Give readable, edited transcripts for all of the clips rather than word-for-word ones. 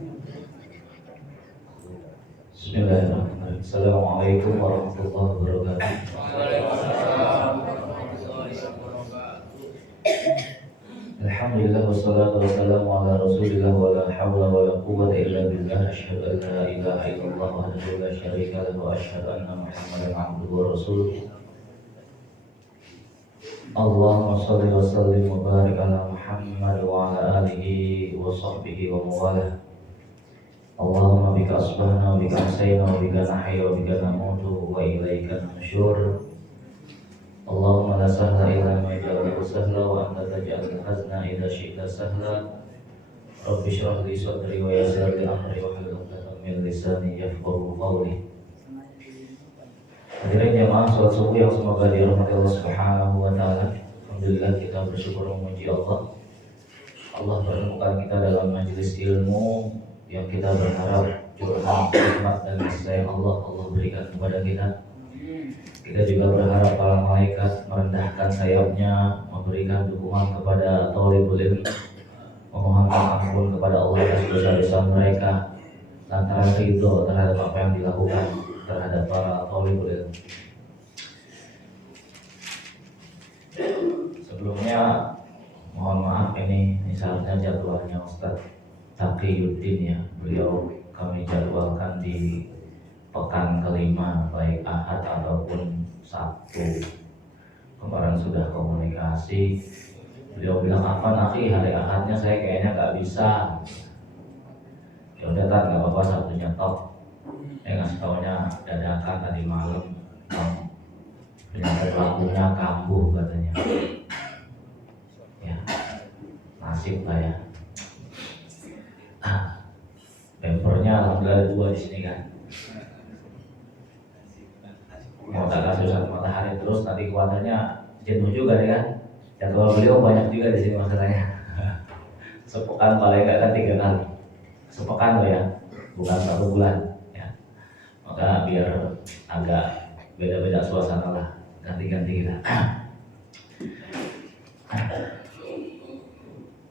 Bismillahirrahmanirrahim. Assalamualaikum warahmatullahi wabarakatuh. Alhamdulillah wassalatu wassalamu ala Rasulillah wa la hawla wa la quwwata illa billah. Asyhadu an la ilaha illallah wahdahu la syarika lahu wa asyhadu anna Muhammadan abduhu wa rasuluh. Allahumma shalli wa sallim wa barik ala Muhammad wa ala alihi wa sahbihi wa mawalah. Allahumma bika asbahna wa bika amsayna wa bika nahya wa bika namutu wa ilaika nusyur. Allahumma la sahla illa ma ja'altahu sahla wa anta taj'alul hazna idza syi'ta sahla. Rabbi shrah li sadri wa yassir li amri wa hlul 'uqdatam min lisani yafqahu qawli. Hadirin jamaah salat subuh yang semoga dirahmati Allah Subhanahu wa taala. Alhamdulillah kita bersyukur memuji Allah. Allah pertemukan kita dalam majelis ilmu yang kita berharap curhat, rahmat dan kasih sayang Allah berikan kepada kita. Kita juga berharap para malaikat merendahkan sayapnya, memberikan dukungan kepada thalibul ilm, memohonkan ampun kepada Allah atas dosa-dosa mereka lantaran ridho terhadap apa yang dilakukan terhadap para thalibul ilm. Sebelumnya mohon maaf, ini seharusnya jadwalnya Ustaz Taqiyuddin ya. Beliau kami jadwalkan di pekan kelima baik Ahad ataupun Sabtu. Kemarin sudah komunikasi. Beliau bilang kapan akhi, hari Ahadnya saya kayaknya nggak bisa. Ya udah tak, nggak apa-apa, Sabtunya top. Ngasih taunya dadakan tadi malam. Penyakit lakunya kambuh katanya. Ya nasib lah ya. Bempernya alhamdulillah 2 di sini kan. Mau tak kasih satu matahari terus nanti kuatannya jenuh juga deh kan. Jadwal beliau banyak juga di sini masalahnya. Sepekan paling enggak kan 3 kali. Sepekan loh ya, bukan 1 bulan ya. Maka biar agak beda-beda suasana lah, ganti-ganti kita.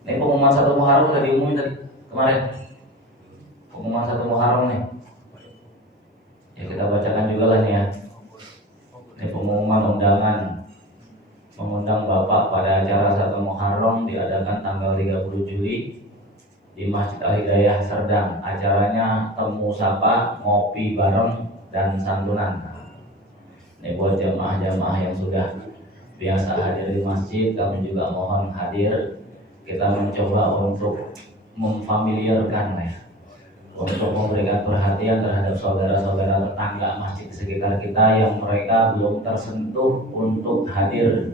Ini pengumuman 1 Muharram tadi umumin tadi kemarin. Pengumuman 1 Muharram nih. Ya kita bacakan juga lah nih ya. Ini pengumuman undangan mengundang Bapak pada acara 1 Muharram diadakan tanggal 30 Juli di Masjid Al-Hidayah Serdang. Acaranya temu sapa, ngopi bareng dan santunan. Ini buat jamaah-jamaah yang sudah biasa hadir di masjid, kami juga mohon hadir. Kita mencoba untuk memfamiliarkan ya, untuk memberikan perhatian terhadap saudara-saudara tetangga masjid di sekitar kita yang mereka belum tersentuh untuk hadir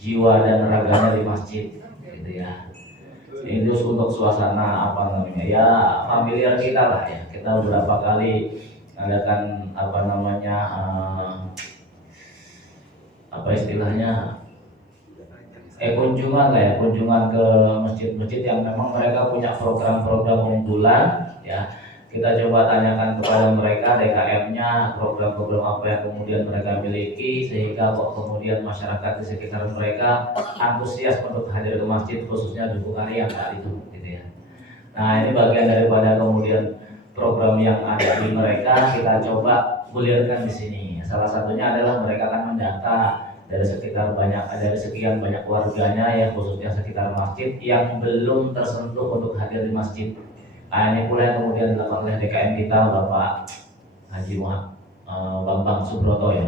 jiwa dan raganya di masjid, gitu ya. Ini terus untuk suasana apa namanya ya, familiar kita lah ya. Kita beberapa kali adakan apa namanya apa istilahnya kunjungan lah ya, kunjungan ke masjid-masjid yang memang mereka punya program-program unggulan ya. Kita coba tanyakan kepada mereka DKM-nya, program-program apa yang kemudian mereka miliki, sehingga kok kemudian masyarakat di sekitar mereka antusias untuk hadir ke masjid, khususnya di Bukharian saat itu gitu ya. Nah ini bagian daripada kemudian program yang ada di mereka, kita coba gulirkan di sini. Salah satunya adalah mereka akan mendata dari sekian banyak warganya yang khususnya sekitar masjid yang belum tersentuh untuk hadir di masjid. Nah, ini pula yang kemudian dilakukan oleh DKM kita Bapak Haji Bambang Subroto ya.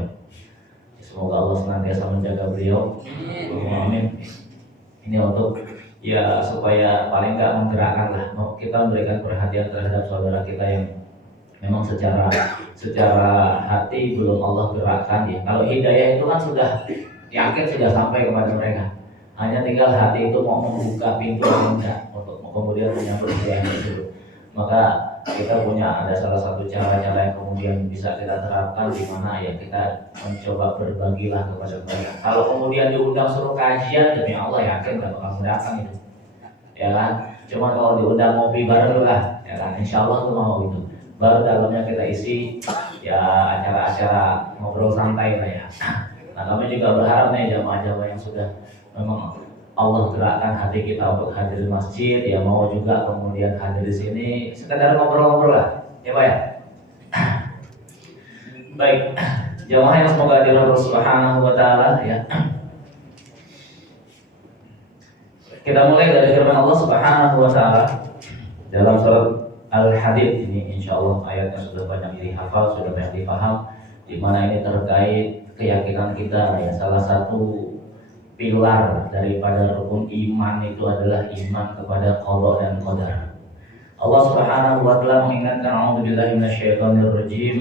Semoga Allah senantiasa menjaga beliau. Amin. Ini untuk ya supaya paling nggak menggerakkan lah, kita memberikan perhatian terhadap saudara kita yang memang secara hati belum Allah gerakkan ya. Kalau hidayah itu kan sudah yakin sudah sampai kepada mereka. Hanya tinggal hati itu mau membuka pintu atau enggak untuk kemudian menyambut hidayah tersebut. Maka kita punya ada salah satu cara-cara yang kemudian bisa kita terapkan, di mana ya kita mencoba berbagilah kepada mereka. Kalau kemudian diundang suruh kajian, demi Allah yakin gak bakal datang itu. Ya kan? Cuma kalau diundang ngopi bareng lah, ya kan? Insya Allah tuh mau itu. Baru dalamnya kita isi ya acara-acara ngobrol santai lah ya. Nah kami juga berharap nih jamaah-jamaah yang sudah memang Allah gerakkan hati kita untuk hadir di masjid, ya mau juga kemudian hadir di sini sekedar ngobrol-ngobrol lah, ya Pak ya. Baik, jamaah yang semoga dirahmati Allah Subhanahu wa taala ya. Kita mulai dari firman Allah Subhanahu wa taala dalam surat Al-Hadid ini, insyaallah ayatnya sudah banyak dihafal, sudah banyak dipaham, di mana ini terkait keyakinan kita ya. Salah satu pilar daripada rukun iman itu adalah iman kepada qada dan qadar. Allah Subhanahu wa taala mengingatkan, a'udzubillahi minasyaitonir rajim.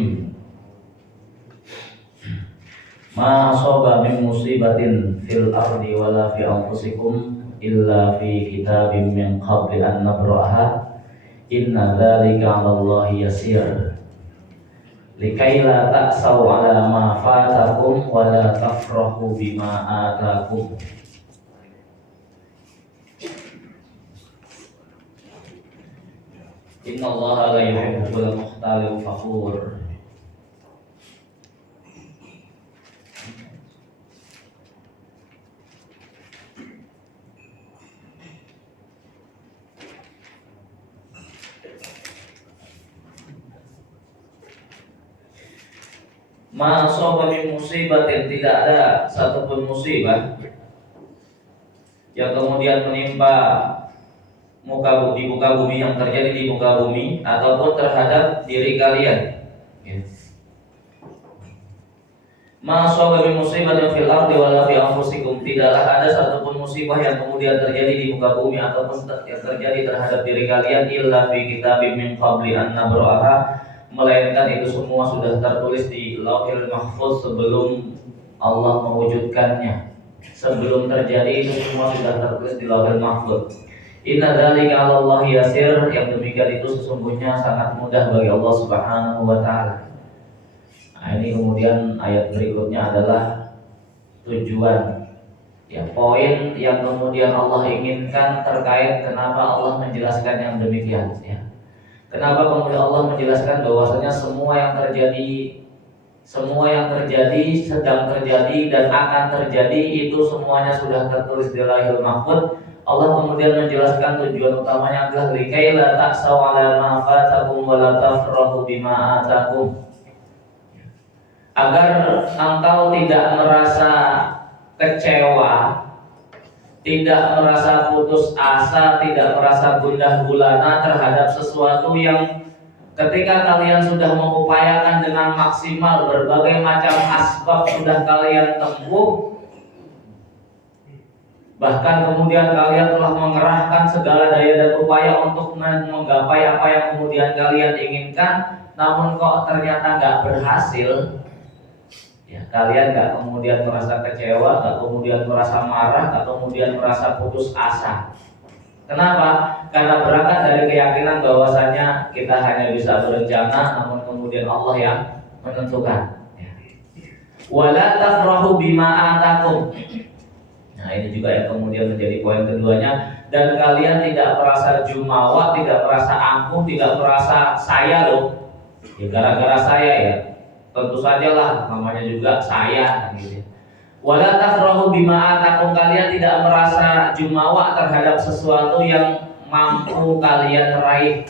Ma asaba min musibatin fil ardi wala fi anfusikum illa fi kitabim min qabli an nabra'aha inna dzalika 'alallahi yasir likai la ta'saw 'ala ma fatakum wa la tafrahu bima atakum. Innallaha la yuhibbul mukhtalin fakhur. Ma asaba min musibatin, tidak ada satupun musibah yang kemudian menimpa di muka bumi, yang terjadi di muka bumi ataupun terhadap diri kalian. Ma asaba min musibatin fil ardi wala fi anfusikum, tidaklah ada satupun musibah yang kemudian terjadi di muka bumi ataupun yang terjadi terhadap diri kalian illa fi kitabim min qabli an nabra'aha, melainkan itu semua sudah tertulis di Lauhil Mahfuz sebelum Allah mewujudkannya. Sebelum terjadi itu semua sudah tertulis di Lauhil Mahfuz. Inna dzalika 'alallahi yasir, yang demikian itu sesungguhnya sangat mudah bagi Allah Subhanahu wa taala. Nah, ini kemudian ayat berikutnya adalah tujuan, ya, poin yang kemudian Allah inginkan terkait kenapa Allah menjelaskan yang demikian, ya. Kenapa kemudian Allah menjelaskan bahwasanya semua yang terjadi, sedang terjadi dan akan terjadi itu semuanya sudah tertulis di Lauhil Mahfuz. Allah kemudian menjelaskan tujuan utamanya adalah likai la ta'saw 'ala ma fatakum wa la tafrahu bima atakum, agar engkau tidak merasa kecewa, tidak merasa putus asa, tidak merasa gundah gulana terhadap sesuatu yang ketika kalian sudah mengupayakan dengan maksimal, berbagai macam asbab sudah kalian tempuh, bahkan kemudian kalian telah mengerahkan segala daya dan upaya untuk menggapai apa yang kemudian kalian inginkan, namun kok ternyata nggak berhasil. Ya, kalian gak kemudian merasa kecewa, gak kemudian merasa marah, gak kemudian merasa putus asa. Kenapa? Karena berangkat dari keyakinan bahwasanya kita hanya bisa berencana, namun kemudian Allah yang menentukan. Wala tafrahu bima atakum. Nah, ini juga yang kemudian menjadi poin keduanya. Dan kalian tidak merasa jumawa, tidak merasa angkuh, tidak merasa saya loh, ya gara-gara saya ya. Tentu sajalah, namanya juga saya gitu. Wala tafrahu bima atakum, kalian tidak merasa jumawa terhadap sesuatu yang mampu kalian raih.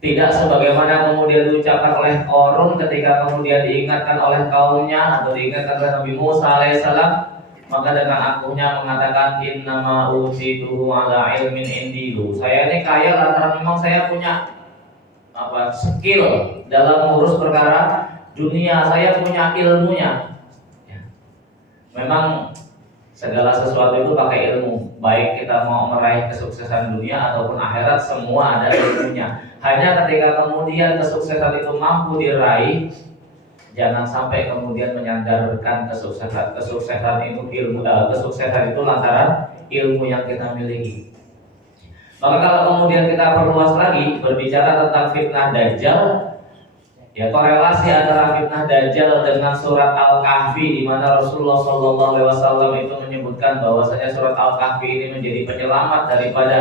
Tidak sebagaimana kemudian diucapkan oleh Qarun ketika kemudian diingatkan oleh kaumnya atau diingatkan oleh Nabi Musa alaihissalam, maka dengan akunya mengatakan innama utituhu ala ilmin indi. Saya ini kaya lantaran memang saya punya skill dalam mengurus perkara dunia, saya punya ilmunya. Ya. Memang segala sesuatu itu pakai ilmu, baik kita mau meraih kesuksesan dunia ataupun akhirat, semua ada ilmunya. Hanya ketika kemudian kesuksesan itu mampu diraih, jangan sampai kemudian menyandarkan kesuksesan itu lantaran ilmu yang kita miliki. Maka kalau kemudian kita perluas lagi berbicara tentang fitnah Dajjal, ya, korelasi antara fitnah Dajjal dengan surat Al-Kahfi, di mana Rasulullah SAW itu menyebutkan bahwasanya surat Al-Kahfi ini menjadi penyelamat daripada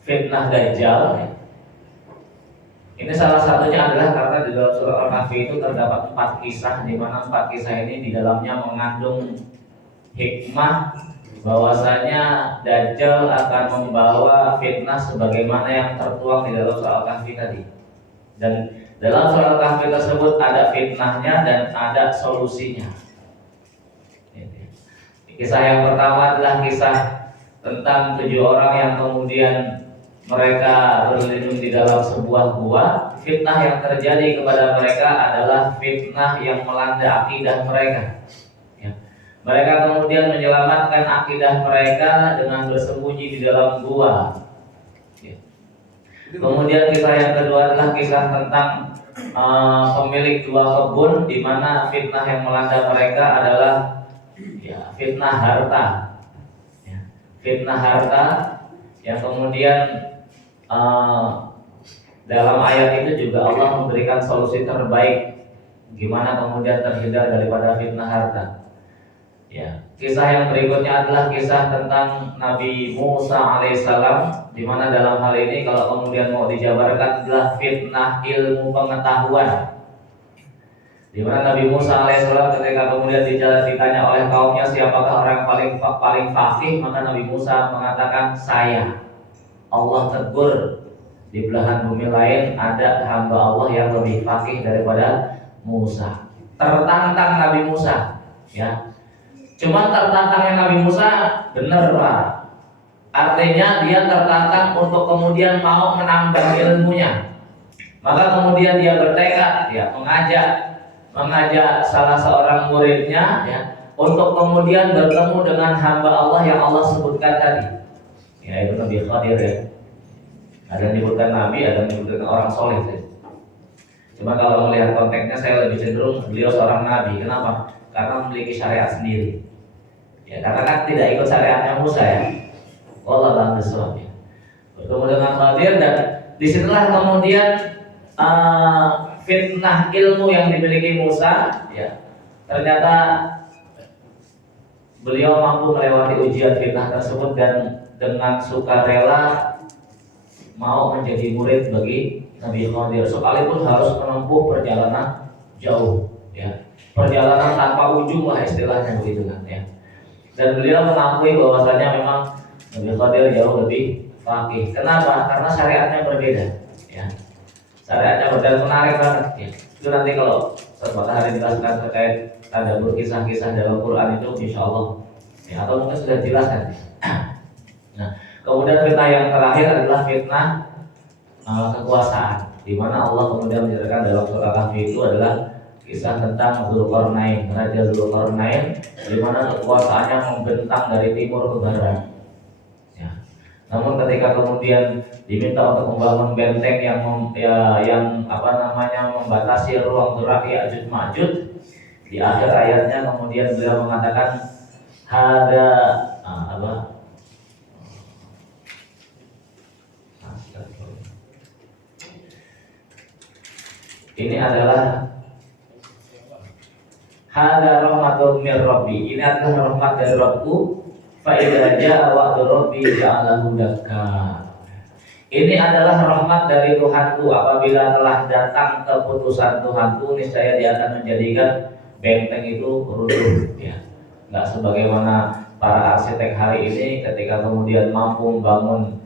fitnah Dajjal. Ini salah satunya adalah karena di dalam surat Al-Kahfi itu terdapat 4 kisah, di mana 4 kisah ini di dalamnya mengandung hikmah bahwasanya Dajjal akan membawa fitnah sebagaimana yang tertuang di dalam surah Al-Kahfi tadi. Dan dalam surah Al-Kahfi tersebut ada fitnahnya dan ada solusinya. Kisah yang pertama adalah kisah tentang 7 orang yang kemudian mereka berlindung di dalam sebuah gua. Fitnah yang terjadi kepada mereka adalah fitnah yang melanda akidah mereka. Mereka kemudian menyelamatkan akidah mereka dengan bersembunyi di dalam gua. Kemudian kisah yang kedua adalah kisah tentang pemilik 2 kebun, di mana fitnah yang melanda mereka adalah fitnah harta. Fitnah harta yang kemudian dalam ayat itu juga Allah memberikan solusi terbaik gimana kemudian terhindar daripada fitnah harta. Kisah yang berikutnya adalah kisah tentang Nabi Musa alaihissalam, di mana dalam hal ini kalau kemudian mau dijabarkan adalah fitnah ilmu pengetahuan. Di mana Nabi Musa alaihissalam ketika kemudian ditanya oleh kaumnya siapakah orang yang paling fakih, maka Nabi Musa mengatakan saya. Allah tegur di belahan bumi lain ada hamba Allah yang lebih fakih daripada Musa. Tertantang Nabi Musa, Cuma tertantangnya Nabi Musa benar Pak. Artinya dia tertantang untuk kemudian mau menambah ilmunya. Maka kemudian dia bertekad mengajak salah seorang muridnya untuk kemudian bertemu dengan hamba Allah yang Allah sebutkan tadi. Itu Nabi Khadir Ada yang disebutkan Nabi, ada yang disebutkan orang soleh. Cuma kalau melihat konteksnya saya lebih cenderung beliau seorang Nabi. Kenapa? Karena memiliki syariat sendiri. Karena kan tidak ikut syariatnya Musa Allah a'lam bishawab. Bertemu dengan Khadir dan disitulah kemudian fitnah ilmu yang dimiliki Musa, ternyata beliau mampu melewati ujian fitnah tersebut dan dengan sukarela mau menjadi murid bagi Nabi Khadir, sekalipun harus menempuh perjalanan jauh, perjalanan tanpa ujung lah istilahnya begitu kan. Dan beliau mengakui bahwasanya memang Nabi Khadir jauh lebih fakih. Kenapa? Karena syariatnya berbeda. Syariatnya berbeda, menarik banget. Itu nanti kalau suatu hari dijelaskan terkait tadabbur kisah-kisah dalam Quran itu, insya Allah. Atau mungkin sudah dijelaskan. Nah, kemudian fitnah yang terakhir adalah fitnah kekuasaan, di mana Allah kemudian menjelaskan dalam surah Kahfi itu adalah kisah tentang Dzulqarnain, Raja Dzulqarnain, di mana kekuasaannya membentang dari timur ke barat. Namun ketika kemudian diminta untuk membangun benteng yang membatasi ruang gerak Ya'juj Ma'juj, di akhir ayatnya kemudian beliau mengatakan ini adalah hada rahmatun mir rabbi, ini adalah rahmat dari Rabbku, fa idza jaa wa'du rabbi ja'alahu dakka. Ini adalah rahmat dari Tuhanku, apabila telah datang keputusan Tuhanku niscaya dia akan menjadikan benteng itu runtuh. Enggak sebagaimana para arsitek hari ini ketika kemudian mampu membangun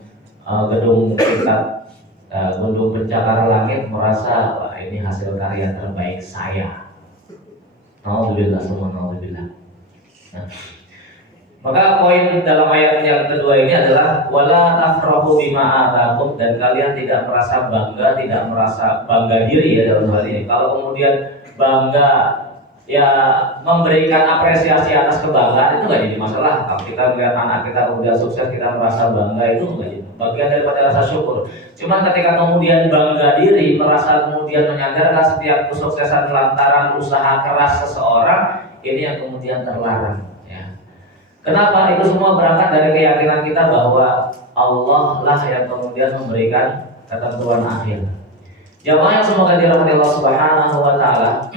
gedung tingkat gedung pencakar langit merasa wah ini hasil karya terbaik saya. Alhamdulillah, semua alhamdulillah. Maka poin dalam ayat yang kedua ini adalah wala tafrahu bima atakum, dan kalian tidak merasa bangga, tidak merasa bangga diri dalam hal ini. Kalau kemudian bangga memberikan apresiasi atas kebanggaan itu nggak jadi masalah. Kalau kita melihat anak kita kemudian sukses, kita merasa bangga, itu nggak jadi bagian daripada rasa syukur. Cuma ketika kemudian bangga diri, merasa kemudian menyandarkan setiap kesuksesan lantaran usaha keras seseorang, ini yang kemudian terlarang. Kenapa? Itu semua berangkat dari keyakinan kita bahwa Allah lah yang kemudian memberikan ketentuan akhir. Jamaah yang semoga dirahmati Allah Subhanahu wa taala.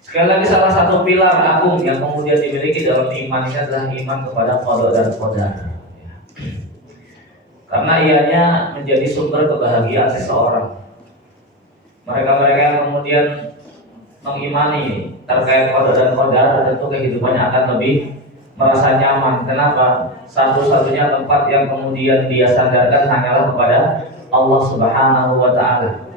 Sekali lagi, salah satu pilar agung yang kemudian dimiliki dalam iman ini adalah iman kepada qada dan qadar. Karena ianya menjadi sumber kebahagiaan seseorang. Mereka yang kemudian mengimani terkait qada dan qadar, tentu kehidupannya akan lebih merasa nyaman. Kenapa? Satu-satunya tempat yang kemudian dia sandarkan hanyalah kepada Allah Subhanahu wa taala.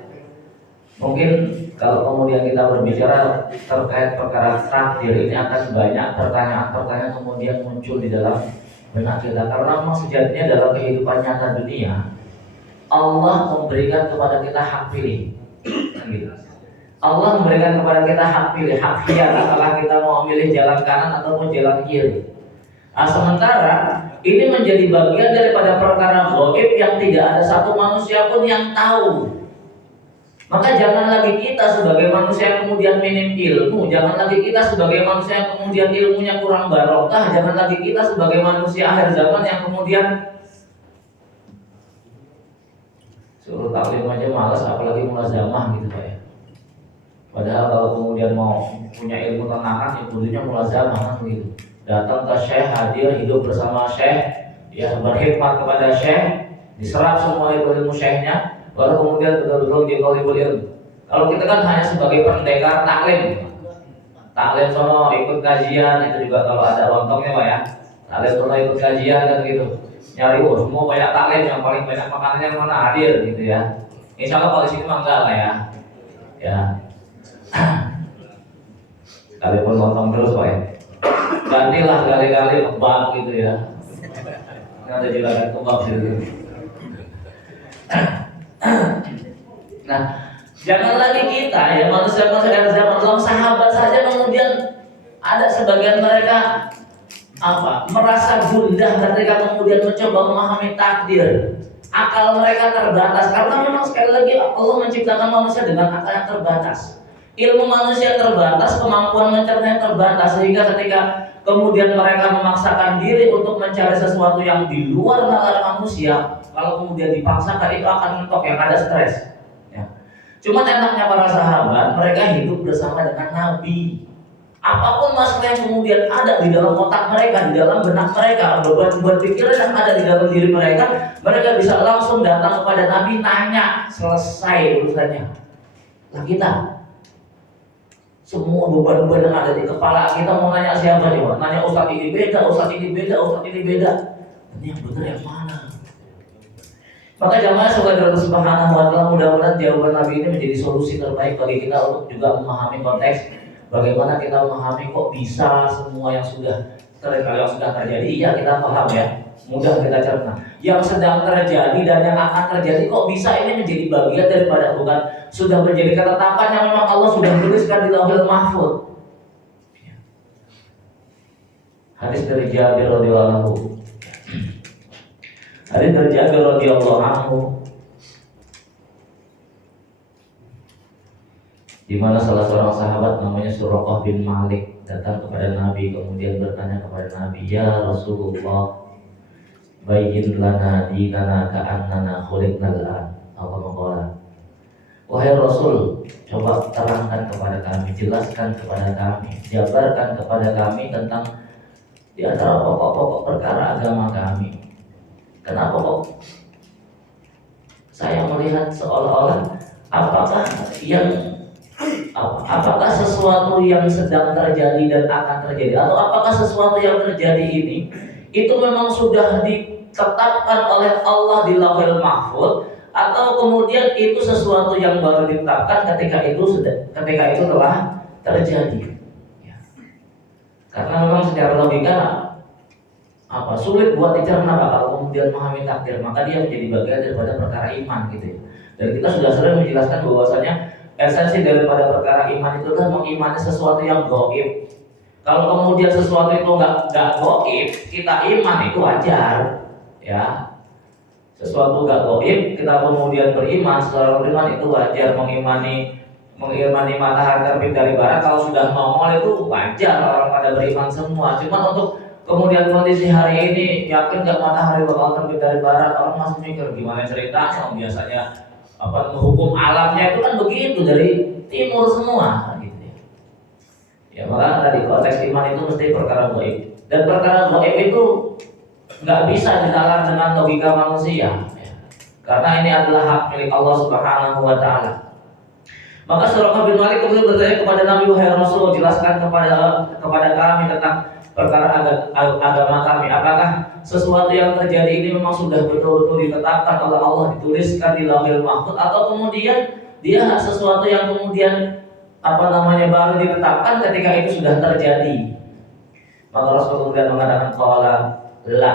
Mungkin kalau kemudian kita berbicara terkait perkara takdir ini akan banyak pertanyaan-pertanyaan kemudian muncul di dalam benak kita, karena memang sejatinya dalam kehidupan nyata dunia Allah memberikan kepada kita hak pilih. Gitu. Allah memberikan kepada kita hak pilih, hak khiyar, apakah kita mau memilih jalan kanan ataupun jalan kiri. Nah, sementara ini menjadi bagian daripada perkara gaib yang tidak ada satu manusia pun yang tahu. Maka jangan lagi kita sebagai manusia yang kemudian minim ilmu, jangan lagi kita sebagai manusia yang kemudian ilmunya kurang barokah, jangan lagi kita sebagai manusia akhir zaman yang kemudian suruh taklim aja malas, apalagi mulazamah gitu Pak ya. Padahal kalau kemudian mau punya ilmu tenangan, ya kudunya mulazamah kan begitu. Datang ke syekh, hadir, hidup bersama syekh, ya berkhidmat kepada syekh, diserap semua ilmu syekhnya, baru kemudian betul-betul diqalibul ilmu. Kalau kita kan hanya sebagai pendekar taklim, taklim sono ikut kajian, itu juga kalau ada lontongnya Pak ya. Taklim sono ikut kajian kan gitu. Nyari semua banyak taklim, yang paling banyak makanannya yang mana hadir gitu ya. Insya Allah kalau di sini mah enggak lah ya. Ya. Sekalipun lontong terus Pak ya. Gantilah kali-kali kebab gitu ya. Ini ada juga kan kebab gitu. Nah, jangan lagi kita ya manusia-manusia zaman lalu, sahabat saja kemudian ada sebagian mereka merasa gundah ketika kemudian mencoba memahami takdir. Akal mereka terbatas karena memang sekali lagi Allah menciptakan manusia dengan akal yang terbatas. Ilmu manusia terbatas, kemampuan mencerna terbatas, sehingga ketika kemudian mereka memaksakan diri untuk mencari sesuatu yang di luar nalar manusia, kalau kemudian dipaksakan itu akan mentok, yang ada stres. Ya. Cuma enaknya para sahabat, mereka hidup bersama dengan Nabi. Apapun masalah yang kemudian ada di dalam otak mereka, di dalam benak mereka, beban-beban pikiran yang ada di dalam diri mereka, mereka bisa langsung datang kepada Nabi, tanya, selesai urusannya. Nah kita, semua beban-beban yang ada di kepala kita mau nanya siapa nih? Nanya ustadz ini beda, ustadz ini beda, ustadz ini beda. Ini yang benar yang mana? Maka jamaah saudara Subhanahu wa taala, mudah-mudahan jawaban Nabi ini menjadi solusi terbaik bagi kita untuk juga memahami konteks bagaimana kita memahami kok bisa semua yang sudah terjadi. Iya kita paham ya, mudah kita cerna. Yang sedang terjadi dan yang akan terjadi kok bisa ini menjadi bagian daripada, bukan sudah menjadi ketetapan yang memang Allah sudah tuliskan di Lauhul Mahfuz. Hadis dari Jabir radhiyallahu anhu. Hadis dari Jabir radhiyallahu anhu, di mana salah seorang sahabat namanya Suraqah bin Malik datang kepada Nabi, kemudian bertanya kepada Nabi, "Ya Rasulullah, bayyin lana dinana ka'annana khuliqnal an." Apa maqala? Wahai Rasul, coba terangkan kepada kami, jelaskan kepada kami, jabarkan kepada kami tentang di antara pokok-pokok perkara agama kami. Kenapa kok saya melihat seolah-olah apakah sesuatu yang sedang terjadi dan akan terjadi, atau apakah sesuatu yang terjadi ini itu memang sudah ditetapkan oleh Allah di Lauhul Mahfuz, atau kemudian itu sesuatu yang baru ditetapkan ketika itu telah terjadi. Ya. Karena memang secara logika sulit buat dicerna kalau kemudian memahami takdir, maka dia menjadi bagian daripada perkara iman gitu ya. Dan kita sudah sering menjelaskan bahwasanya esensi daripada perkara iman itu kan mengimani sesuatu yang gaib. Kalau kemudian sesuatu itu nggak gaib, kita iman itu wajar, ya. Sesuatu nggak gaib, kita kemudian beriman, seorang beriman itu wajar. Mengimani matahari terbit dari barat kalau sudah nongol itu wajar, orang pada beriman semua. Cuma untuk kemudian kondisi hari ini, yakin nggak matahari bakal terbit dari barat, orang masih mikir gimana ceritanya. Biasanya hukum alamnya itu kan begitu, dari timur semua gitu ya. Ya maka tadi konteks iman itu mesti perkara gaib, dan perkara gaib itu nggak bisa ditalar dengan logika manusia ya. Karena ini adalah hak milik Allah Subhanahu wa taala. Maka Suraqah bin Malik kemudian bertanya kepada Nabi, wahai Rasul, jelaskan kepada kami tentang perkara agama kami. Apakah sesuatu yang terjadi ini memang sudah betul-betul ditetapkan oleh Allah, dituliskan di Lauhil Mahfuz, atau kemudian dia sesuatu yang kemudian baru ditetapkan ketika itu sudah terjadi? Maka Rasul kemudian mengatakan qala la.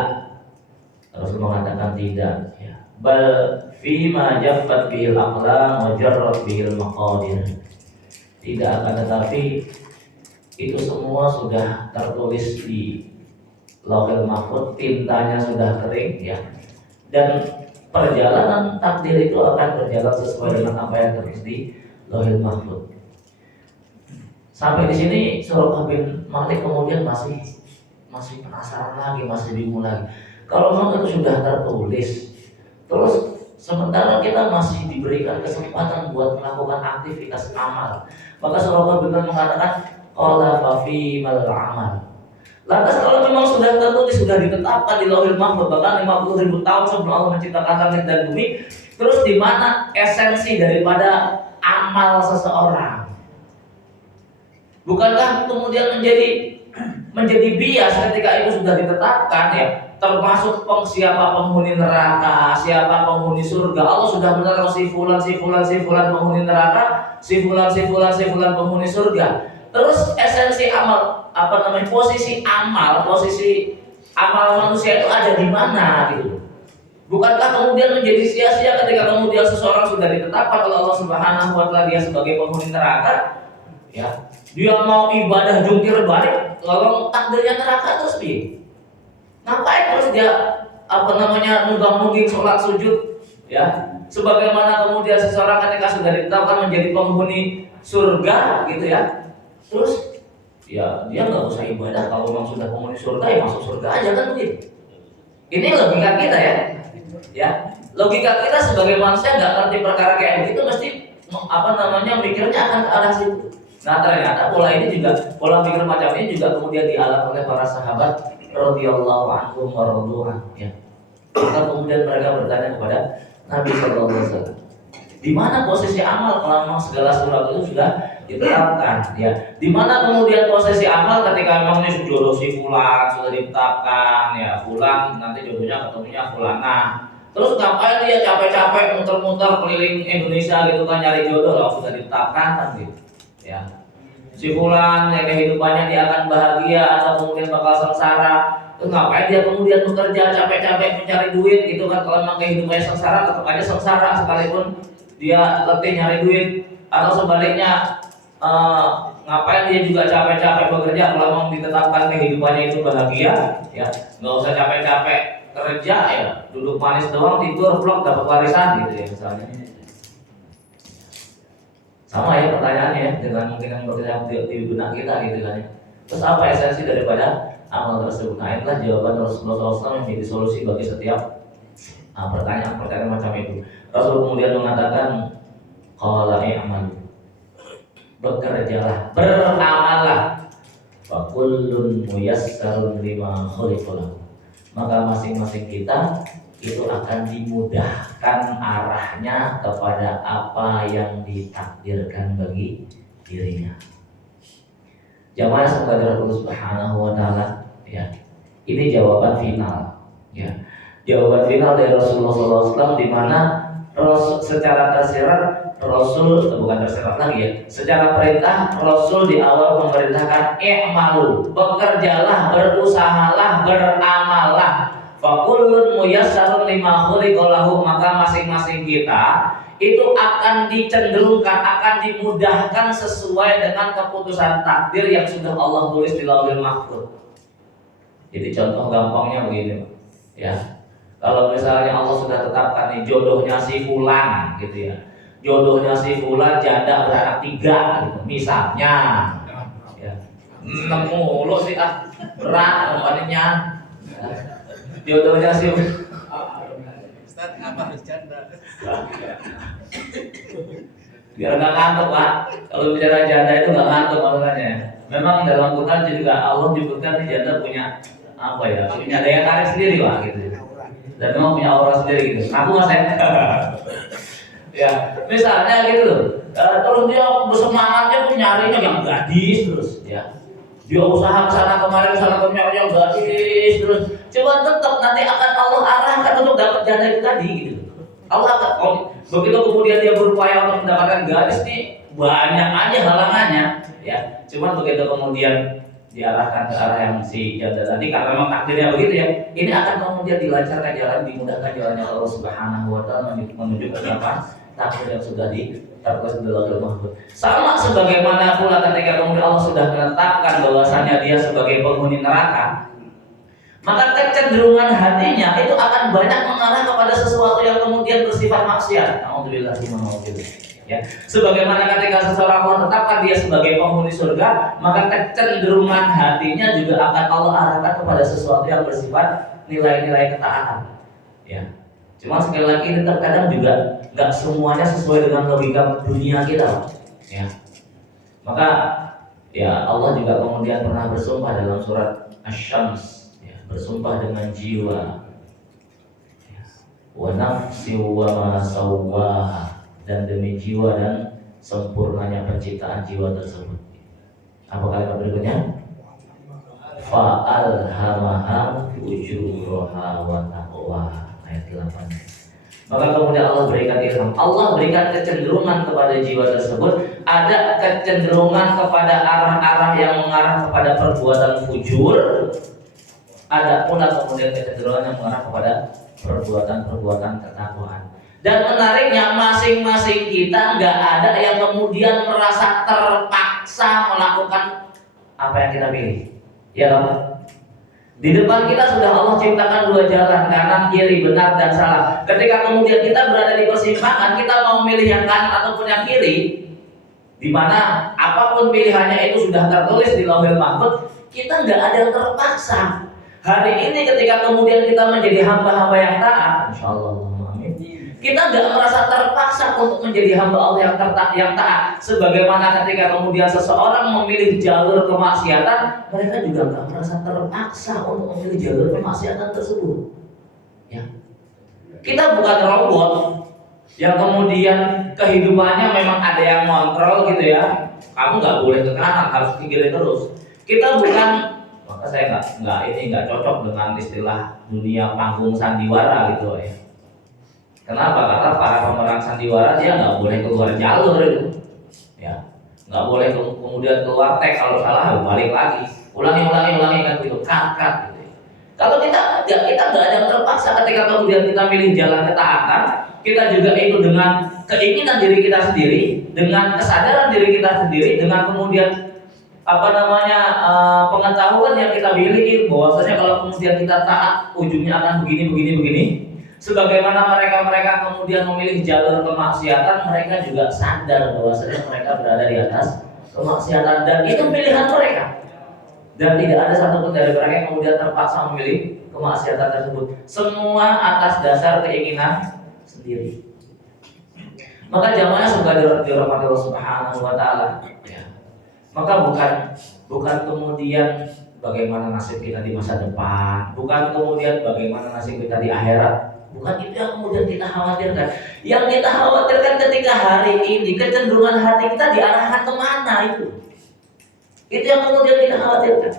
Rasul mengatakan tidak, ya. Bal fima jaffat bihil aqlam wa jarrat bihil maqadir. Tidak, akan tetapi itu semua sudah tertulis di Lauhil Mahfuz, tintanya sudah kering, ya. Dan perjalanan takdir itu akan berjalan sesuai dengan apa yang tertulis di Lauhil Mahfuz. Sampai di sini Suraqah bin Malik kemudian masih penasaran lagi, masih bingung lagi. Kalau memang itu sudah tertulis, terus sementara kita masih diberikan kesempatan buat melakukan aktivitas amal, maka Suraqah bin Malik mengatakan qala fa fi mal amal. Lantas kalau memang sudah tertulis, sudah ditetapkan di Lauhil Mahfuz, bahkan 50.000 tahun sebelum Allah menciptakan langit dan bumi, terus di mana esensi daripada amal seseorang? Bukankah kemudian menjadi bias ketika itu sudah ditetapkan, ya? Termasuk siapa penghuni neraka, siapa penghuni surga. Allah sudah menetapkan si fulan penghuni neraka, si fulan penghuni surga. Terus esensi amal, posisi amal manusia itu ada di mana gitu? Bukankah kemudian menjadi sia-sia ketika kemudian seseorang sudah ditetapkan oleh Allah Subhanahu wa taala dia sebagai penghuni neraka, ya? Dia mau ibadah jungkir balik, lalu takdirnya neraka terus piye? Ngapain terus dia nunggang-nungging sholat sujud, ya? Sebagaimana kemudian seseorang ketika sudah ditetapkan menjadi penghuni surga gitu, ya. Terus ya dia nggak usah ibadah, kalau memang sudah penghuni surga ya masuk surga aja kan begitu. Ini logika kita, ya. Logika kita sebagai manusia nggak ngerti perkara kayak begitu, mesti mikirnya akan ke arah situ. Nah ternyata pola pikir macam ini juga kemudian dialami oleh para sahabat radhiyallahu anhum wa radhu'an, ya. Maka kemudian mereka bertanya kepada Nabi sallallahu alaihi wasallam, di mana posisi amal kalau memang segala surat itu sudah ditetapkan, ya? Di mana kemudian posisi amal ketika memang ini jodoh si fulan sudah ditetapkan, ya, fulan nanti jodohnya ketemunya fulana. Terus ngapain dia capek-capek muter-muter keliling Indonesia gitu kan nyari jodoh, lah sudah ditetapkan kan gitu, ya. Si fulan ya kehidupannya dia akan bahagia atau kemudian bakal sengsara. Terus ngapain dia kemudian bekerja capek-capek mencari duit gitu kan? Kalau memang kehidupannya sengsara, tetap aja sengsara sekalipun dia letih nyari duit. Atau sebaliknya, ngapain dia juga capek-capek bekerja kalau memang ditetapkan kehidupannya itu bahagia, ya. Nggak usah capek-capek kerja, ya, duduk manis doang, tidur vlog dapat warisan gitu, ya, misalnya. Sama ya pertanyaannya, dengan mungkin yang berkaitan di benak kita gitu kan, ya. Terus apa esensi daripada amal tersebut? Nah itulah jawaban Rasulullah SAW yang menjadi solusi bagi setiap pertanyaan macam itu. Rasul kemudian mengatakan qala i'malu, bekerjalah, beramallah, fa kullun muyassarun lima khuliqa lahu. Maka masing-masing kita itu akan dimudahkan arahnya kepada apa yang ditakdirkan bagi dirinya. Jamaah sekalian Allah Subhanahu wa taala, ya. Ini jawaban final, ya. Jawaban final dari Rasulullah SAW, di mana secara tersirat Rasul bukan tersirat lagi, ya. Secara perintah Rasul di awal memerintahkan i'malu, bekerjalah, berusahalah, beramallah. Fakullun muyassarun lima khuliqa lahu, maka masing-masing kita itu akan dicenderungkan, akan dimudahkan sesuai dengan keputusan takdir yang sudah Allah tulis di Lauhil Mahfuz. Jadi contoh gampangnya begini, ya. Kalau misalnya Allah sudah tetapkan nih jodohnya si fulan gitu, ya. Jodohnya si fulan janda beranak 3 gitu, misalnya. Ya. Nemu lo sih berat umpamanya. Jodohnya si Ustaz, apa harus janda? biar nggak ngantuk, Pak. Kalau bicara janda itu nggak ngantuk maknanya. Memang dalam Quran juga Allah menyebutkan nih janda punya punya daya tarik sendiri, Pak, gitu. Dan memang punya aura sendiri gitu. Aku Mas ya. Ya, misalnya gitu loh. Terus dia bersemangatnya tuh nyarinya yang gadis terus, ya. Dia usaha kesana kemari nyari yang gadis terus. Coba tetap nanti akan Allah arahkan untuk dapat janda itu tadi gitu. Allah akan, begitu kemudian dia berupaya untuk mendapatkan gadis nih, banyak aja halangannya, ya. Cuman begitu kemudian diarahkan ke arah yang si janda tadi, karena memang takdirnya begitu ya, ini akan kemudian dilancarkan jalan, dimudahkan jalannya Allah Subhanahu wa taala menuju ke apa takdir yang sudah tertulis di Lauhul Mahfuz. Sama sebagaimana pula ketika kemudian Allah sudah menetapkan bahwasanya dia sebagai penghuni neraka, maka kecenderungan hatinya itu akan banyak mengarah kepada sesuatu yang kemudian bersifat maksiat. Alhamdulillah, ya. Sebagaimana ketika seseorang Allah tetapkan dia sebagai penghuni surga, maka kecenderungan hatinya juga akan Allah arahkan kepada sesuatu yang bersifat nilai-nilai ketaatan. Ya. Cuma sekali lagi ini terkadang juga nggak semuanya sesuai dengan logika dunia kita, ya. Maka ya Allah juga kemudian pernah bersumpah dalam surat Asy-Syams, ya, bersumpah dengan jiwa, ya. Wa nafsi wa ma sawwaha, dan demi jiwa dan sempurnanya penciptaan jiwa tersebut. Apa kalimat berikutnya? Fa'alhamaha fujuraha wa taqwaha, ayat 8. Maka kemudian Allah berikan ilham, Allah berikan kecenderungan kepada jiwa tersebut, ada kecenderungan kepada arah-arah yang mengarah kepada perbuatan fujur, ada pula kemudian kecenderungan yang mengarah kepada perbuatan-perbuatan ketakwaan. Dan menariknya masing-masing kita nggak ada yang kemudian merasa terpaksa melakukan apa yang kita pilih. Ya kan? Di depan kita sudah Allah ciptakan dua jalan, kanan, kiri, benar dan salah. Ketika kemudian kita berada di persimpangan, kita mau milih yang kanan ataupun yang kiri, di mana apapun pilihannya itu sudah tertulis di Lauhul Mahfuz, kita nggak ada yang terpaksa. Hari ini ketika kemudian kita menjadi hamba-hamba yang taat, insya Allah, amin, kita nggak merasa terpaksa untuk menjadi hamba Allah yang taat. Sebagaimana ketika kemudian seseorang memilih jalur kemaksiatan, mereka juga nggak merasa terpaksa untuk memilih jalur kemaksiatan tersebut. Ya, kita bukan robot yang kemudian kehidupannya memang ada yang kontrol gitu ya. Kamu nggak boleh ke kanan, harus ke kiri terus. Kita bukan, maka saya nggak cocok dengan istilah dunia panggung sandiwara gitu ya. Kenapa? Karena para pemeran sandiwara dia nggak boleh keluar jalur itu, ya, nggak boleh kemudian keluar teks, kalau salah balik lagi, ulangi kan gitu, cut gitu. Kalau kita nggak ada yang terpaksa ketika kemudian kita milih jalan ketaatan, kita juga itu dengan keinginan diri kita sendiri, dengan kesadaran diri kita sendiri, dengan kemudian pengetahuan yang kita miliki bahwasanya kalau kemudian kita taat ujungnya akan begini. Sebagaimana mereka kemudian memilih jalur kemaksiatan, mereka juga sadar bahwasanya mereka berada di atas kemaksiatan dan itu pilihan mereka. Dan tidak ada satupun dari mereka yang kemudian terpaksa memilih kemaksiatan tersebut. Semua atas dasar keinginan sendiri. Maka jamaah sudah dirahmati Allah Subhanahu wa taala, ya. Maka bukan kemudian bagaimana nasib kita di masa depan, bukan kemudian bagaimana nasib kita di akhirat. Bukan itu yang kemudian kita khawatirkan. Yang kita khawatirkan ketika hari ini kecenderungan hati kita diarahkan kemana itu. Itu yang kemudian kita khawatirkan.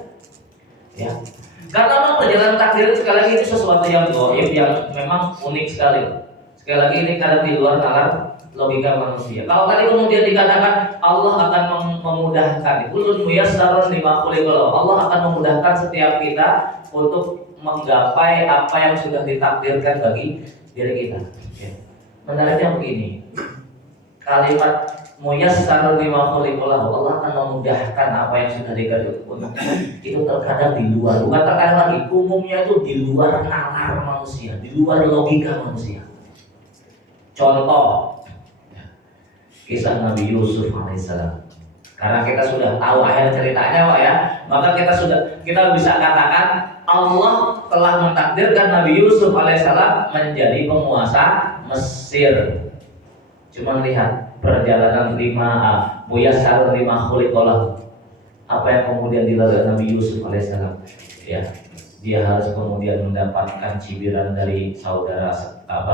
Ya. Karena memang perjalanan takdir sekali lagi itu sesuatu yang gaib, yang memang unik sekali. Sekali lagi ini karena di luar nalar logika manusia. Kalau tadi kemudian dikatakan Allah akan memudahkan, kullun muyassarun lima khuliqa lahu. Allah akan memudahkan setiap kita untuk menggapai apa yang sudah ditakdirkan bagi diri kita. Ya. Menariknya begini, kalimat muyassarun lima khuliqa lahu, Allah akan memudahkan apa yang sudah ditakdirkan. Itu terkadang di luar, bukan terkadang lagi, umumnya itu di luar nalar manusia, di luar logika manusia. Contoh, kisah Nabi Yusuf alaihissalam. Karena kita sudah tahu akhir ceritanya, Pak ya, maka kita bisa katakan Allah telah mentakdirkan Nabi Yusuf alaihissalam menjadi penguasa Mesir. Cuma lihat perjalanan muyassarun lima khuliqa lahu. Apa yang kemudian dilalui Nabi Yusuf alaihissalam, ya. dia harus kemudian mendapatkan cibiran dari saudara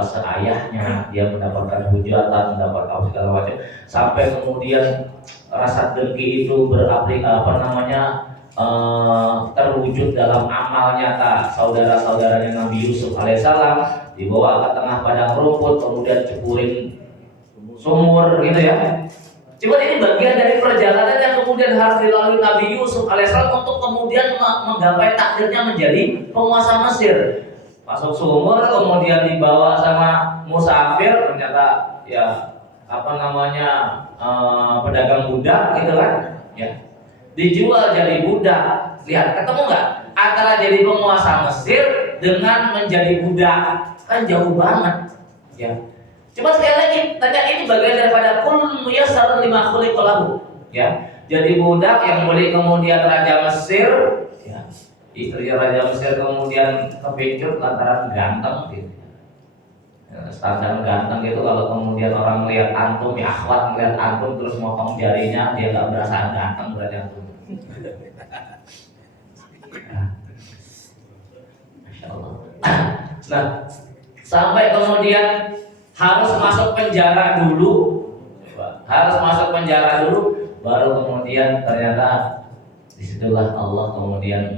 seayahnya, dia mendapatkan hujatan, mendapatkan segala macam, sampai kemudian rasa dengki itu terwujud dalam amal nyata. Saudara-saudaranya Nabi Yusuf alaihissalam dibawa ke tengah padang rumput, kemudian ceburin sumur gitu ya. Cuma ini bagian dari perjalanan yang kemudian harus dilalui Nabi Yusuf alaihissalam untuk kemudian menggapai takdirnya menjadi penguasa Mesir. Masuk sumur, kemudian dibawa sama musafir, ternyata ya pedagang budak gitu kan, ya dijual jadi budak. Lihat, ketemu nggak antara jadi penguasa Mesir dengan menjadi budak? Kan jauh banget, ya. Cuma sekali lagi, tanya ini bagian daripada kul muyassarun lima khuliqa lahu, ya. Jadi budak yang boleh kemudian raja Mesir, ya. Istri raja Mesir kemudian kepincut lantaran ganteng gitu. Ya, standar ganteng itu kalau kemudian orang melihat antum, ya akhwat melihat antum terus motong jarinya, dia nggak berasa ganteng berarti antum. Masya Allah. Nah, sampai kemudian harus masuk penjara dulu, baru kemudian ternyata disitulah Allah kemudian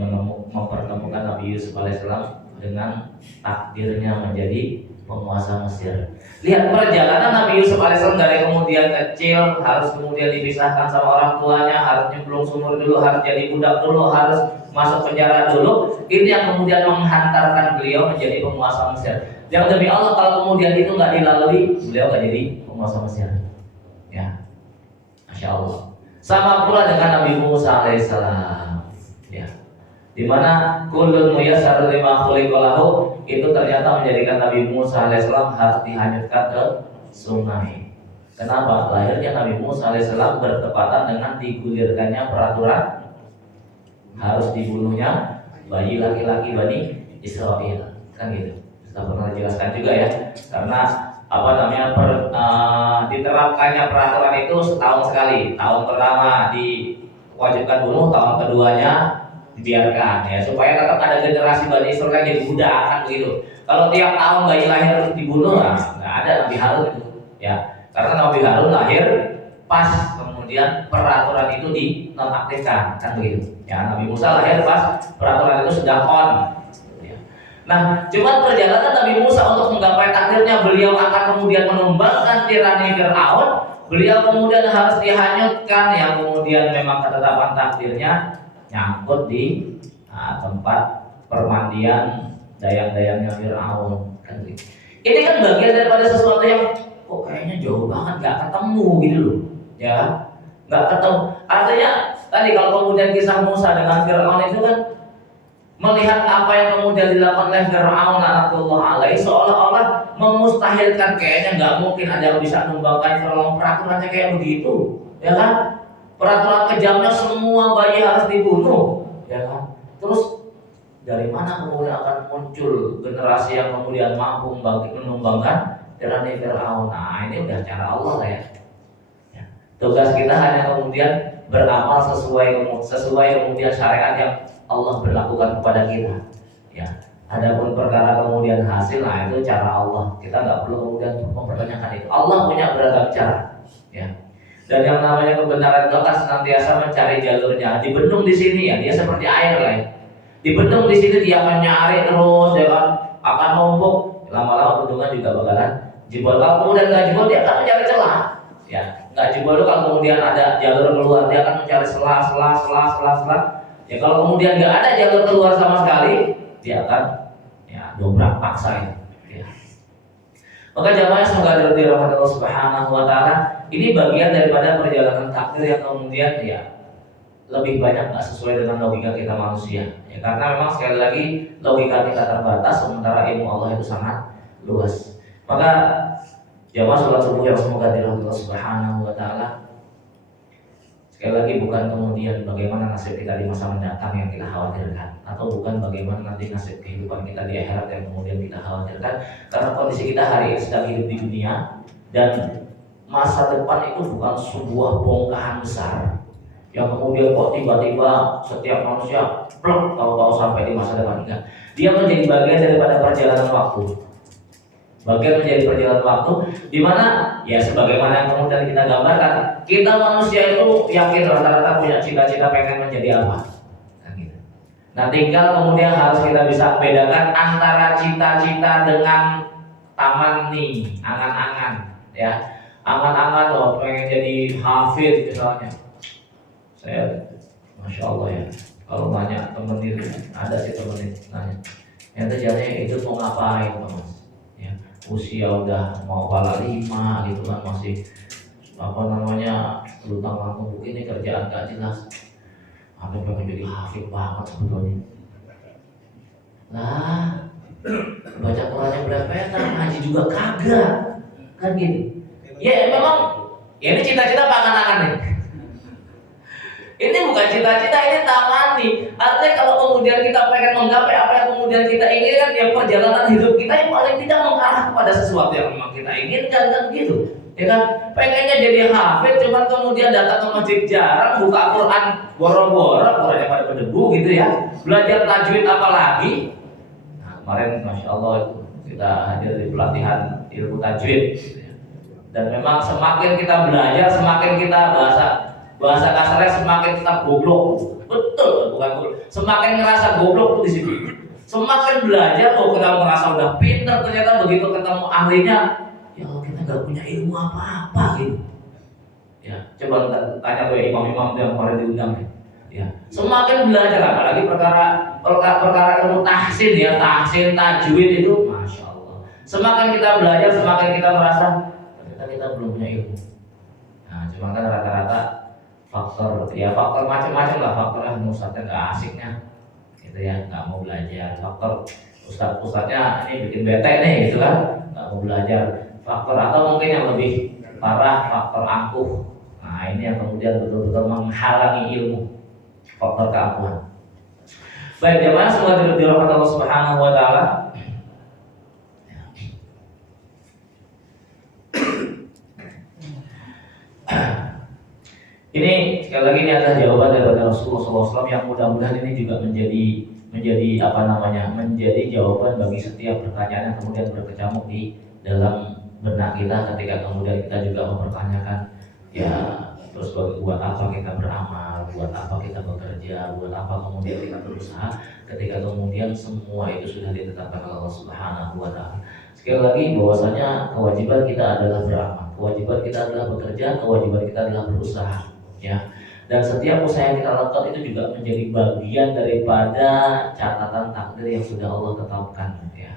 mempertemukan Nabi Yusuf alaihissalam dengan takdirnya menjadi penguasa Mesir. Lihat perjalanan Nabi Yusuf alaihissalam dari kemudian kecil harus kemudian dipisahkan sama orang tuanya, harus nyemplung sumur dulu, harus jadi budak dulu, harus masuk penjara dulu. Ini yang kemudian menghantarkan beliau menjadi penguasa Mesir. Yang demi Allah, kalau kemudian itu nggak dilalui, beliau nggak jadi penguasa Mesir. Ya, Masya Allah. Sama pula dengan Nabi Musa alaihissalam. Ya, dimana kullun muyassarun lima khuliqa lahu, itu ternyata menjadikan Nabi Musa alaihissalam harus dihanyutkan ke sungai. Kenapa? Lahirnya Nabi Musa alaihissalam bertepatan dengan digulirkannya peraturan harus dibunuhnya bayi laki-laki Bani Israel, kan gitu. Kita pernah jelaskan juga ya, karena diterapkannya peraturan itu setahun sekali. Tahun pertama diwajibkan bunuh, tahun keduanya dibiarkan, ya, supaya tetap ada generasi Bani Israel yang jadi budak, kan begitu. Kalau tiap tahun bayi lahir dibunuh, nggak ada Nabi Harun itu, ya, karena Nabi Harun lahir pas kemudian peraturan itu dinonaktifkan, kan begitu. Ya, Nabi Musa lahir pas peraturan itu sudah on. Nah, cuma perjalanan Nabi Musa untuk menggapai takdirnya, beliau akan kemudian menumbangkan tirani Fir'aun. Beliau kemudian harus dihanyutkan, yang kemudian memang ketetapan takdirnya nyangkut di tempat permandian dayang-dayangnya Fir'aun. Ini kan bagian daripada sesuatu yang kok kayaknya jauh banget, nggak ketemu gitu loh, ya, nggak ketemu. Artinya tadi kalau kemudian kisah Musa dengan Fir'aun itu kan melihat apa yang kemudian dilakukan oleh Fir'aun laknatullah alaihi, seolah-olah memustahilkan, kayaknya nggak mungkin ada yang bisa numbangkan Fir'aun, peraturannya kayak begitu, ya kan? Peraturan kejamnya semua bayi harus dibunuh, ya kan? Terus dari mana kemudian akan muncul generasi yang kemudian mampu menumbangkan tirani Fir'aun? Nah, ini udah cara Allah lah ya. Tugas kita hanya kemudian beramal sesuai kemudian syariat yang Allah berlakukan kepada kita, ya. Adapun perkara kemudian hasil, nah itu cara Allah. Kita nggak perlu kemudian mempertanyakan itu. Allah punya beragam cara, ya. Dan yang namanya kebenaran itu akan senantiasa mencari jalurnya. Dibendung di sini, ya, dia seperti air lah. Ya. Dibendung di sini dia akan nyari terus, dia akan numpuk. Lama-lama bendungan juga bakalan jebol. Kalau kemudian nggak jebol, dia akan mencari celah, ya. Nggak jebol, kalau kemudian ada jalur keluar, dia akan mencari selah. Ya, kalau kemudian nggak ada jalur keluar sama sekali, dia akan dobrak paksa itu. Ya. Maka jamaah semoga dirahmati Allah Subhanahu Wa Taala, ini bagian daripada perjalanan takdir yang kemudian lebih banyak nggak sesuai dengan logika kita manusia. Ya, karena memang sekali lagi logika kita terbatas, sementara ilmu Allah itu sangat luas. Maka jamaah sholat subuh yang semoga dirahmati Allah Subhanahu Wa Taala, sekali lagi bukan kemudian bagaimana nasib kita di masa mendatang yang kita khawatirkan, atau bukan bagaimana nanti nasib kehidupan kita di akhirat yang kemudian kita khawatirkan, karena kondisi kita hari ini sedang hidup di dunia dan masa depan itu bukan sebuah bongkahan besar. yang kemudian kok tiba-tiba setiap manusia plek tahu-tahu sampai di masa depan. Enggak. Dia menjadi bagian daripada perjalanan waktu. Bagian menjadi perjalanan waktu di mana ya sebagaimana yang kemudian kita gambarkan, kita manusia itu yakin rata-rata punya cita-cita pengen menjadi apa. Nah, tinggal kemudian harus kita bisa bedakan antara cita-cita dengan taman nih, angan-angan, ya. Angan-angan loh, pengen jadi hafid misalnya. Saya, masya Allah ya, kalau nanya temen itu, ada sih temen itu nanya, yang terjadi itu mau ngapain Mas? Ya, usia udah mau kepala 5 gitu kan, masih apa namanya lutang-lantung begini, kerjaan gak jelas. Ada pengen jadi hafid banget sebetulnya. Nah, baca Qurannya belepetan, ngaji juga kagak, kan gitu. Ya memang, ya ini cita-cita pangan-angan nih. Ini bukan cita-cita, ini tamani. Artinya kalau kemudian kita pengen menggapai apa yang kemudian kita inginkan, ya perjalanan hidup kita yang paling tidak mengarah kepada sesuatu yang memang kita inginkan, kan gitu. Ya kan, pengennya jadi hafid, cuman kemudian datang ke masjid jarang, buka Quran boro-boro, Qurannya pada berdebu gitu ya. Belajar tajwid apalagi. Nah, kemarin masya Allah kita hadir di pelatihan ilmu tajwid. Gitu ya. Dan memang semakin kita belajar, semakin kita bahasa kasarnya semakin kita goblok. Betul, bukan goblok. Semakin ngerasa goblok tuh di situ. Semakin belajar, kita merasa udah pintar, ternyata begitu ketemu ahlinya, ya kita nggak punya ilmu apa-apa gitu. Ya, coba tanya tuh imam-imam yang kemarin diundang ya. Semakin belajar, apalagi perkara ilmu tahsin ya, tahsin tajwid itu, masya Allah. Semakin kita belajar, semakin kita merasa ternyata kita belum punya ilmu. Nah, cuma kan rata-rata faktor macam-macam lah faktornya. Ustadznya nggak asiknya, gitu ya, nggak mau belajar. Faktor ustadznya ini bikin bete nih, gitu kan, nggak mau belajar. Faktor atau mungkin yang lebih parah faktor angkuh. Nah ini yang kemudian betul-betul menghalangi ilmu, faktor keangkuhan. Baik jemaah semoga dirahmati Allah Subhanahu wa taala. Ini sekali lagi ini adalah jawaban daripada Rasulullah SAW yang mudah-mudahan ini juga menjadi menjadi jawaban bagi setiap pertanyaan yang kemudian berkecamuk di dalam benak kita ketika kemudian kita juga mempertanyakan ya terus buat apa kita beramal, buat apa kita bekerja, buat apa kemudian kita berusaha ketika kemudian semua itu sudah ditetapkan oleh Allah Subhanahu wa taala. Sekali lagi bahwasanya kewajiban kita adalah beramal, kewajiban kita adalah bekerja, kewajiban kita adalah berusaha, ya. Dan setiap usaha yang kita lakukan itu juga menjadi bagian daripada catatan takdir yang sudah Allah tetapkan, ya.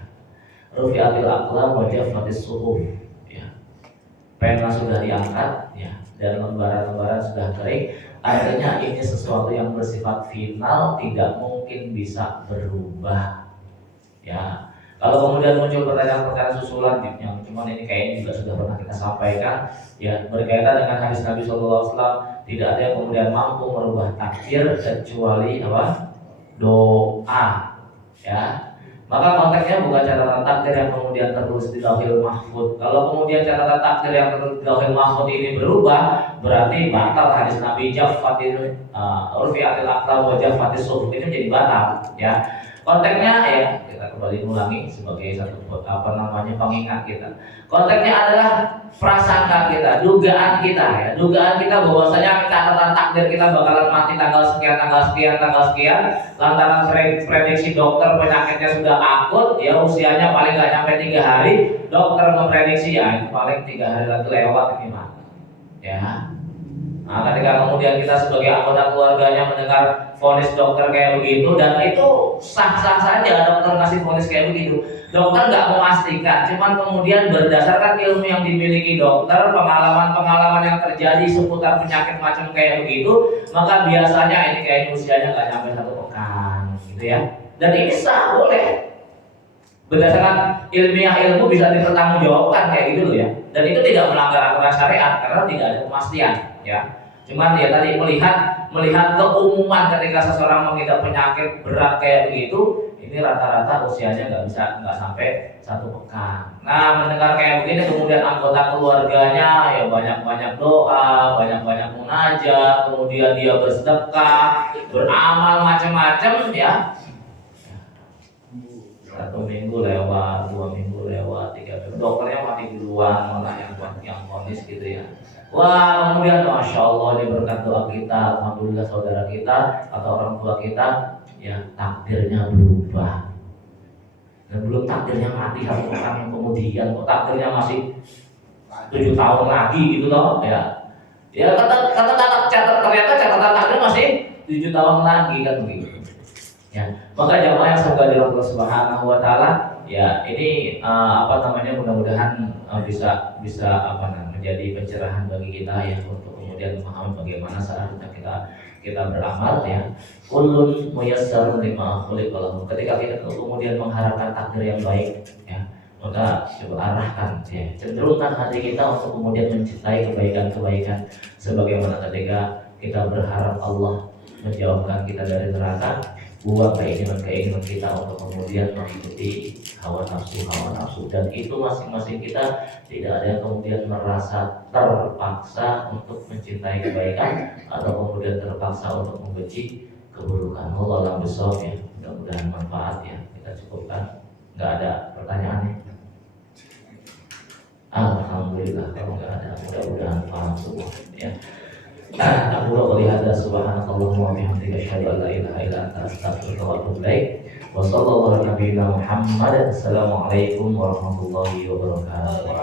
Rufi'atil aqlam wa jaffatis suhuf, ya. Pena sudah diangkat, ya, dan lembaran-lembaran sudah kering. Artinya ini sesuatu yang bersifat final, tidak mungkin bisa berubah, ya. Kalau kemudian muncul pertanyaan-pertanyaan susulan yang cuman ini kayaknya juga sudah pernah kita sampaikan, ya, berkaitan dengan hadis Nabi SAW, tidak ada yang kemudian mampu merubah takdir kecuali apa? Doa, ya. Maka konteksnya bukan catatan takdir yang kemudian tertulis di Lauhil Mahfuz. Kalau kemudian catatan takdir yang tertulis di Lauhil Mahfuz ini berubah, berarti batal hadis Nabi Jaffatil Urfiatil Aqlam wa Jaffatis Suhuf itu jadi batal, ya. Konteksnya ya kita kembali ulangi sebagai satu pengingat kita. Konteksnya adalah prasangka kita, dugaan kita, ya. Dugaan kita bahwasanya catatan takdir kita bakalan mati tanggal sekian, lantaran prediksi dokter penyakitnya sudah akut, ya usianya paling nggak sampai 3 hari, dokter memprediksi ya itu paling 3 hari lagi lewat ini mah, ya. Nah, ketika kemudian kita sebagai anggota keluarganya mendengar vonis dokter kayak begitu, dan itu sah-sah saja dokter ngasih vonis kayak begitu. Dokter nggak memastikan, cuman kemudian berdasarkan ilmu yang dimiliki dokter, pengalaman-pengalaman yang terjadi seputar penyakit macam kayak begitu, maka biasanya ini kayaknya usianya nggak sampai 1 pekan, gitu ya. Dan ini sah, boleh. Berdasarkan ilmiah ilmu bisa dipertanggungjawabkan kayak gitu loh ya. Dan itu tidak melanggar aturan syariat karena tidak ada kepastian, ya. Cuman dia tadi melihat keumuman ketika seseorang mengidap penyakit berat kayak begitu, ini ini rata-rata usianya nggak sampai 1 pekan. Nah, mendengar kayak begini kemudian anggota keluarganya ya banyak-banyak doa, banyak-banyak munajat, kemudian dia bersedekah, beramal macam-macam ya. 1 minggu lewat, 2 minggu lewat, 3 minggu, dokternya mati duluan malah yang kondis gitu ya. Wah, kemudian masya Allah ini berkat doa kita, alhamdulillah saudara kita atau orang tua kita ya takdirnya berubah. Dan belum takdirnya mati 1 pekan kemudian, kok takdirnya masih 7 tahun lagi gitu loh ya. Ya kata ternyata catatan takdir masih 7 tahun lagi kan begitu. Ya, maka jamaah yang semoga dirahmati Allah Subhanahu wa taala, ya ini mudah-mudahan bisa menjadi pencerahan bagi kita ya untuk kemudian memahami bagaimana seharusnya kita beramal ya. Kullun muyassarun lima khuliqa lahu. Ketika kita kemudian mengharapkan takdir yang baik ya, maka coba arahkan ya, cenderungkan hati kita untuk kemudian mencintai kebaikan-kebaikan sebagaimana ketika kita berharap Allah menjauhkan kita dari neraka, buat keinginan kita untuk kemudian mengikuti hawa nafsu dan itu masing-masing kita tidak ada yang kemudian merasa terpaksa untuk mencintai kebaikan atau kemudian terpaksa untuk membenci keburukan. Allah alam bisawab ya, mudah-mudahan manfaat ya. Kita cukupkan, nggak ada pertanyaan ya? Alhamdulillah, kalau nggak ada mudah-mudahan paham semua ya. Aku qouli hadza subhanakallahumma wa bihamdika asyhadu an la ilaha illa anta astaghfiruka wa atubu ilaik. Wa sallallahu ala nabiyyina Muhammad. Assalamualaikum warahmatullahi wabarakatuh.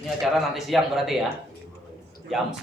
Ini acara nanti siang berarti ya, jam